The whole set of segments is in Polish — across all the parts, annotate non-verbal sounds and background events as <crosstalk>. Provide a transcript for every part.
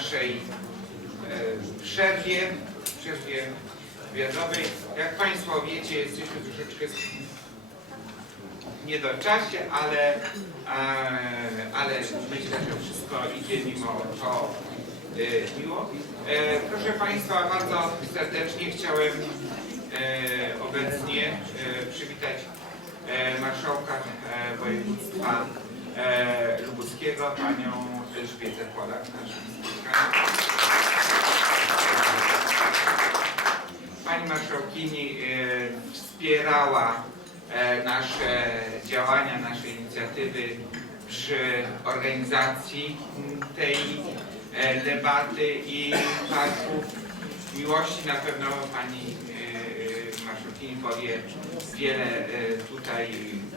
naszej e, przerwie, przerwie obiadowej. Jak Państwo wiecie, jesteśmy troszeczkę nie do czasie, ale, ale myślę, że wszystko idzie mimo to e, miło. E, proszę Państwa, bardzo serdecznie chciałem obecnie przywitać marszałka województwa lubuskiego, panią Elżbietę Polak, naszym spotkaniu. Pani marszałkini e, wspierała e, nasze działania, nasze inicjatywy przy organizacji tej e, debaty i parku miłości. Na pewno pani e, marszałkini powie wiele tutaj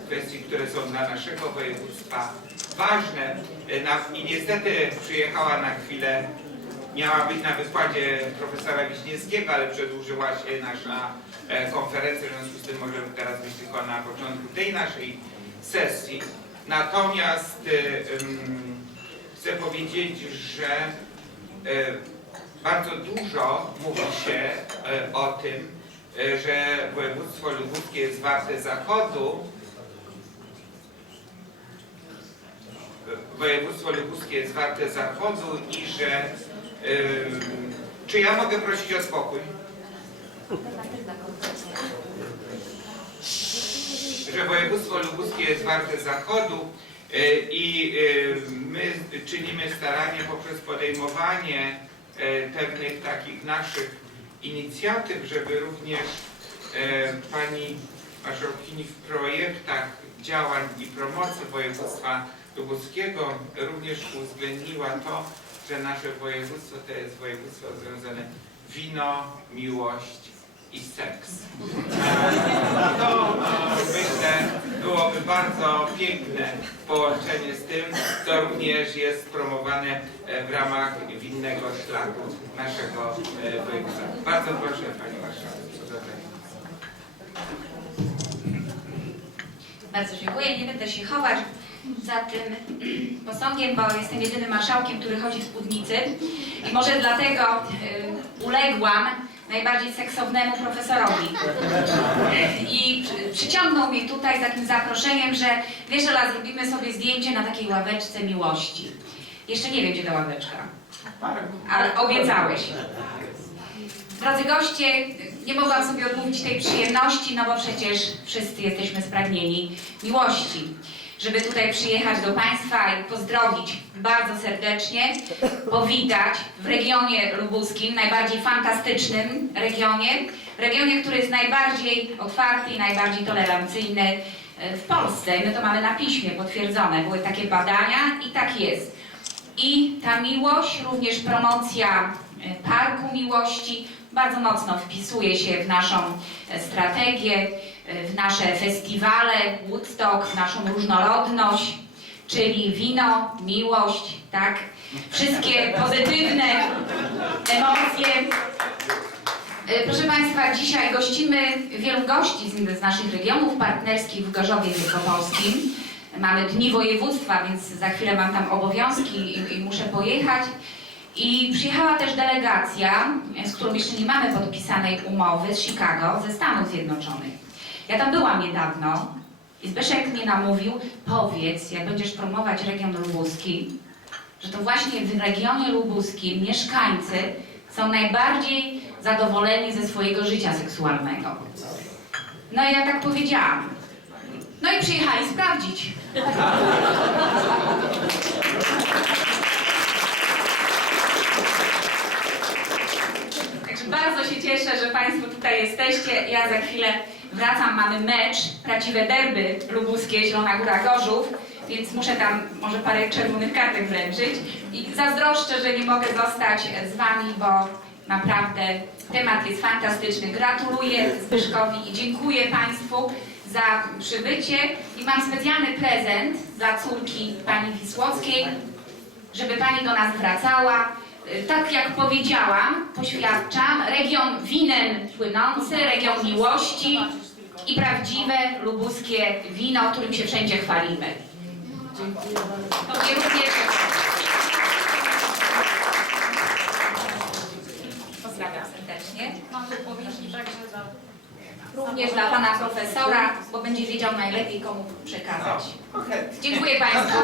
kwestii, które są dla naszego województwa ważne. I niestety przyjechała na chwilę miała być na wykładzie profesora Wiśniewskiego, ale przedłużyła się nasza e, konferencja, w związku z tym możemy teraz być tylko na początku tej naszej sesji. Natomiast e, chcę powiedzieć, że e, bardzo dużo mówi się o tym, że województwo lubuskie jest warte zachodu, województwo lubuskie jest warte zachodu i że czy ja mogę prosić o spokój? Że województwo lubuskie jest warte zachodu y, i y, my czynimy starania poprzez podejmowanie y, pewnych takich naszych inicjatyw, żeby również pani marszałkini w projektach działań i promocji województwa lubuskiego również uwzględniła to, że nasze województwo to jest województwo związane wino, miłość i seks. To e, myślę byłoby bardzo piękne połączenie z tym, co również jest promowane e, w ramach winnego szlaku naszego e, województwa. Bardzo proszę Pani Marszałek. Bardzo dziękuję. Nie będę się chować za tym <clears throat> posągiem, bo jestem jedynym marszałkiem, który chodzi w spódnicy. I może dlatego y, uległam najbardziej seksownemu profesorowi. I przy, przyciągnął mnie tutaj z takim zaproszeniem, że wiesz, Ela, zrobimy sobie zdjęcie na takiej ławeczce miłości. Jeszcze nie wiem, gdzie ta ławeczka, ale obiecałeś. Drodzy goście, nie mogłam sobie odmówić tej przyjemności, no bo przecież wszyscy jesteśmy spragnieni miłości. Żeby tutaj przyjechać do Państwa i pozdrowić bardzo serdecznie, powitać w regionie lubuskim, najbardziej fantastycznym regionie, regionie, który jest najbardziej otwarty i najbardziej tolerancyjny e, w Polsce. My to mamy na piśmie potwierdzone, były takie badania i tak jest. I ta miłość, również promocja e, Parku Miłości bardzo mocno wpisuje się w naszą e, strategię, w nasze festiwale, Woodstock, w naszą różnorodność, czyli wino, miłość, tak? Wszystkie pozytywne emocje. E, Proszę Państwa, dzisiaj gościmy wielu gości z, z naszych regionów partnerskich w Gorzowie Wielkopolskim. Mamy Dni Województwa, więc za chwilę mam tam obowiązki i, i muszę pojechać. I przyjechała też delegacja, z którą jeszcze nie mamy podpisanej umowy, z Chicago, ze Stanów Zjednoczonych. Ja tam byłam niedawno i Zbyszek mnie namówił, powiedz, jak będziesz promować region lubuski, że to właśnie w regionie lubuskim mieszkańcy są najbardziej zadowoleni ze swojego życia seksualnego. No i ja tak powiedziałam. No i przyjechali sprawdzić. Także bardzo się cieszę, że Państwo tutaj jesteście. Ja za chwilę wracam, mamy mecz, prawdziwe derby lubuskie, Zielona Góra Gorzów, więc muszę tam może parę czerwonych kartek wręczyć. I zazdroszczę, że nie mogę zostać z Wami, bo naprawdę temat jest fantastyczny. Gratuluję Zbyszkowi i dziękuję Państwu za przybycie. I mam specjalny prezent dla córki Pani Wisłockiej, żeby Pani do nas wracała. Tak jak powiedziałam, poświadczam, region winem płynący, region miłości i prawdziwe lubuskie wino, którym się wszędzie chwalimy. Dziękuję bardzo. Również... Pozdrawiam serdecznie. Mam także. Również dla pana profesora, bo będzie wiedział najlepiej komu przekazać. Dziękuję państwu.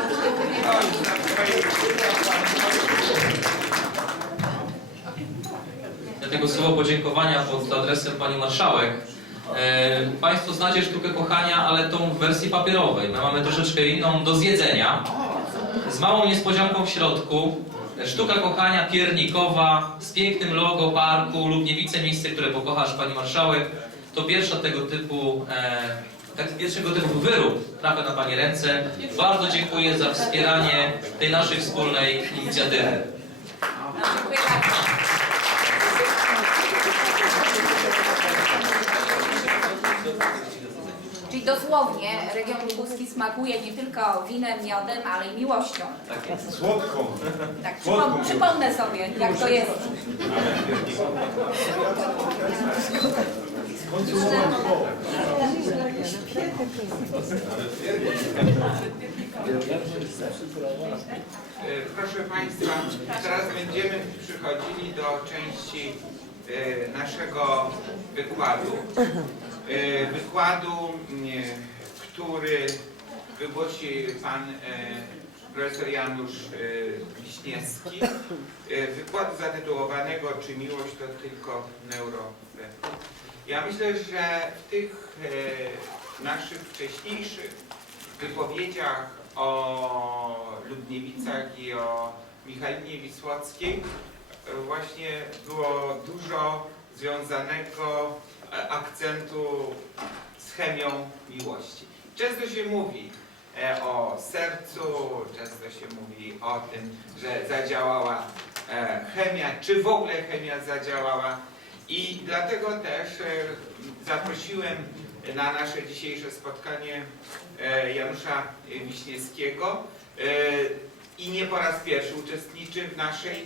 Ja tego słowa podziękowania pod adresem pani marszałek. E, państwo znacie sztukę kochania, ale tą w wersji papierowej. My mamy troszeczkę inną do zjedzenia. Z małą niespodzianką w środku. Sztuka kochania piernikowa z pięknym logo parku Lubniewice, miejsce, które pokochasz Pani Marszałek. To pierwsza tego typu, e, tak, pierwszego typu wyrób trafia na Pani ręce. Bardzo dziękuję za wspieranie tej naszej wspólnej inicjatywy. Dziękuję bardzo. Czyli dosłownie region lubuski smakuje nie tylko winem, miodem, ale i miłością. Słodką. Tak, przypom- przypomnę sobie, jak to jest. E, Proszę Państwa, teraz będziemy przychodzili do części naszego wykładu. E, Wykładu, m, który wygłosi Pan e, profesor Janusz e, Wiśniewski. E, Wykładu zatytułowanego Czy miłość to tylko neurofetyk? Ja myślę, że w tych e, naszych wcześniejszych wypowiedziach o Lubniewicach i o Michalinie Wisłockiej e, właśnie było dużo związanego e, akcentu z chemią miłości. Często się mówi e, o sercu, często się mówi o tym, że zadziałała e, chemia, czy w ogóle chemia zadziałała. I dlatego też zaprosiłem na nasze dzisiejsze spotkanie Janusza Wiśniewskiego i nie po raz pierwszy uczestniczy w naszej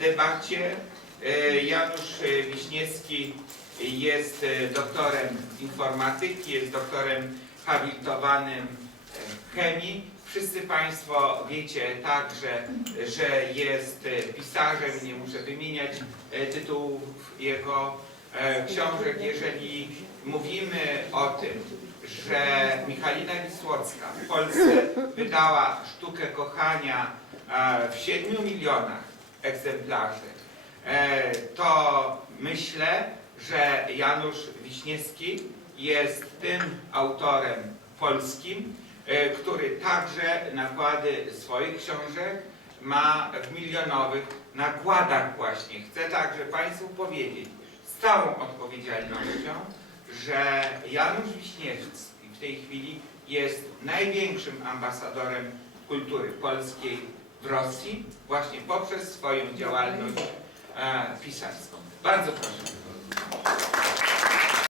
debacie. E, Janusz Wiśniewski jest e, doktorem informatyki, jest doktorem habilitowanym e, chemii. Wszyscy Państwo wiecie także, że jest e, pisarzem, nie muszę wymieniać e, tytułów jego e, książek. Jeżeli mówimy o tym, że Michalina Wisłocka w Polsce wydała sztukę kochania e, w 7 milionach egzemplarzy, e, to myślę, że Janusz Wiśniewski jest tym autorem polskim, e, który także nakłady swoich książek ma w milionowych nakładach właśnie. Chcę także Państwu powiedzieć z całą odpowiedzialnością, że Janusz Wiśniewski w tej chwili jest największym ambasadorem kultury polskiej w Rosji właśnie poprzez swoją działalność e, pisarską. Bardzo proszę.